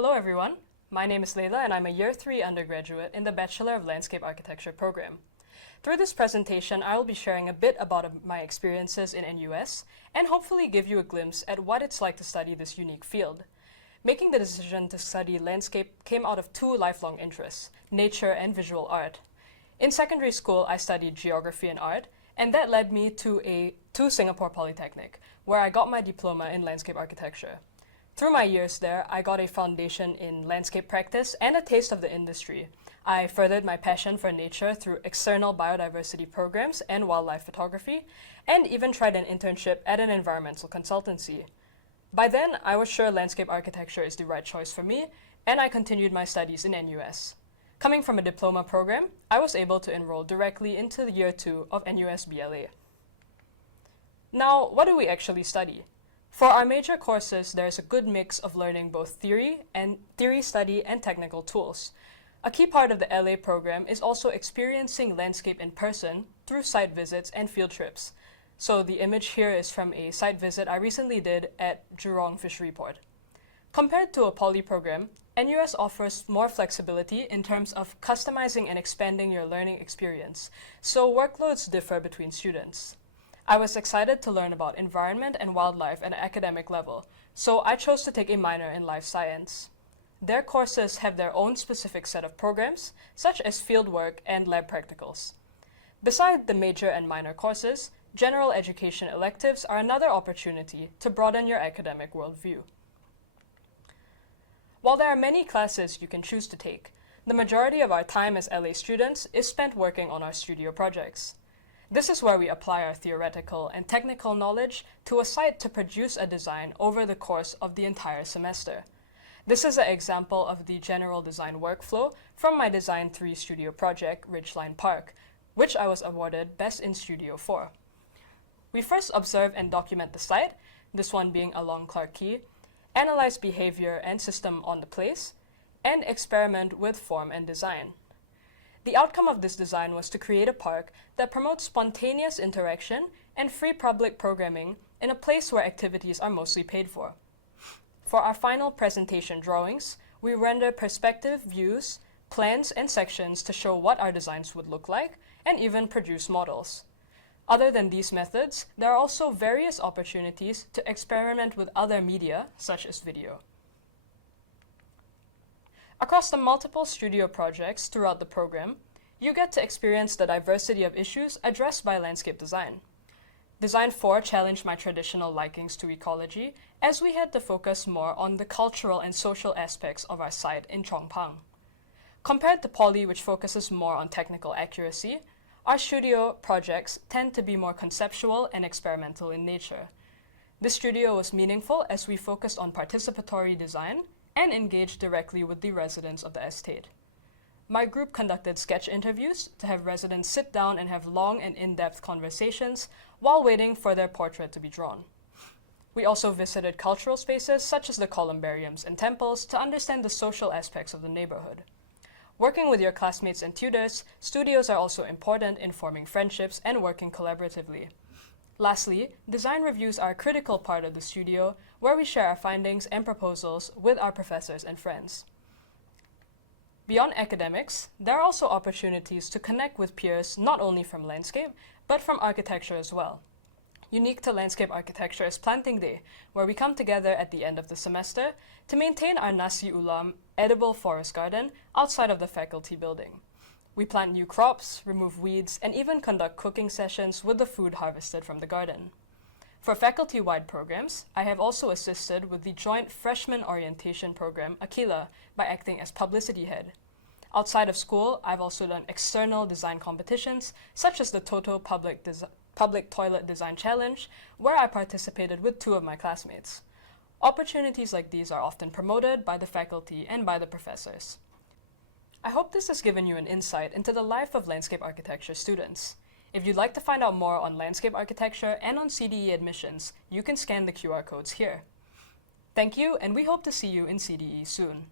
Hello everyone, my name is Layla and I'm a Year 3 undergraduate in the Bachelor of Landscape Architecture program. Through this presentation, I will be sharing a bit about my experiences in NUS and hopefully give you a glimpse at what it's like to study this unique field. Making the decision to study landscape came out of two lifelong interests, nature and visual art. In secondary school, I studied geography and art, and that led me to Singapore Polytechnic, where I got my diploma in landscape architecture. Through my years there, I got a foundation in landscape practice and a taste of the industry. I furthered my passion for nature through external biodiversity programs and wildlife photography, and even tried an internship at an environmental consultancy. By then, I was sure landscape architecture is the right choice for me, and I continued my studies in NUS. Coming from a diploma program, I was able to enroll directly into the Year 2 of NUS BLA. Now, what do we actually study? For our major courses, there is a good mix of learning both theory study and technical tools. A key part of the LA program is also experiencing landscape in person through site visits and field trips. So the image here is from a site visit I recently did at Jurong Fishery Port. Compared to a poly program, NUS offers more flexibility in terms of customizing and expanding your learning experience, so workloads differ between students. I was excited to learn about environment and wildlife at an academic level, so I chose to take a minor in life science. Their courses have their own specific set of programs, such as fieldwork and lab practicals. Besides the major and minor courses, general education electives are another opportunity to broaden your academic worldview. While there are many classes you can choose to take, the majority of our time as LA students is spent working on our studio projects. This is where we apply our theoretical and technical knowledge to a site to produce a design over the course of the entire semester. This is an example of the general design workflow from my Design 3 studio project, Ridgeline Park, which I was awarded Best in Studio for. We first observe and document the site, this one being along Clark Quay, analyze behavior and system on the place, and experiment with form and design. The outcome of this design was to create a park that promotes spontaneous interaction and free public programming in a place where activities are mostly paid for. For our final presentation drawings, we render perspective views, plans, and sections to show what our designs would look like, and even produce models. Other than these methods, there are also various opportunities to experiment with other media, such as video. Across the multiple studio projects throughout the program, you get to experience the diversity of issues addressed by landscape design. Design 4 challenged my traditional likings to ecology, as we had to focus more on the cultural and social aspects of our site in Chong Pang. Compared to Poly, which focuses more on technical accuracy, our studio projects tend to be more conceptual and experimental in nature. The studio was meaningful as we focused on participatory design and engaged directly with the residents of the estate. My group conducted sketch interviews to have residents sit down and have long and in-depth conversations while waiting for their portrait to be drawn. We also visited cultural spaces such as the columbariums and temples to understand the social aspects of the neighborhood. Working with your classmates and tutors, studios are also important in forming friendships and working collaboratively. Lastly, design reviews are a critical part of the studio, where we share our findings and proposals with our professors and friends. Beyond academics, there are also opportunities to connect with peers not only from landscape, but from architecture as well. Unique to landscape architecture is Planting Day, where we come together at the end of the semester to maintain our Nasi Ulam edible forest garden outside of the faculty building. We plant new crops, remove weeds, and even conduct cooking sessions with the food harvested from the garden. For faculty-wide programs, I have also assisted with the joint freshman orientation program, Aquila, by acting as publicity head. Outside of school, I've also done external design competitions, such as the Toto Public Toilet Design Challenge, where I participated with 2 of my classmates. Opportunities like these are often promoted by the faculty and by the professors. I hope this has given you an insight into the life of landscape architecture students. If you'd like to find out more on landscape architecture and on CDE admissions, you can scan the QR codes here. Thank you, and we hope to see you in CDE soon.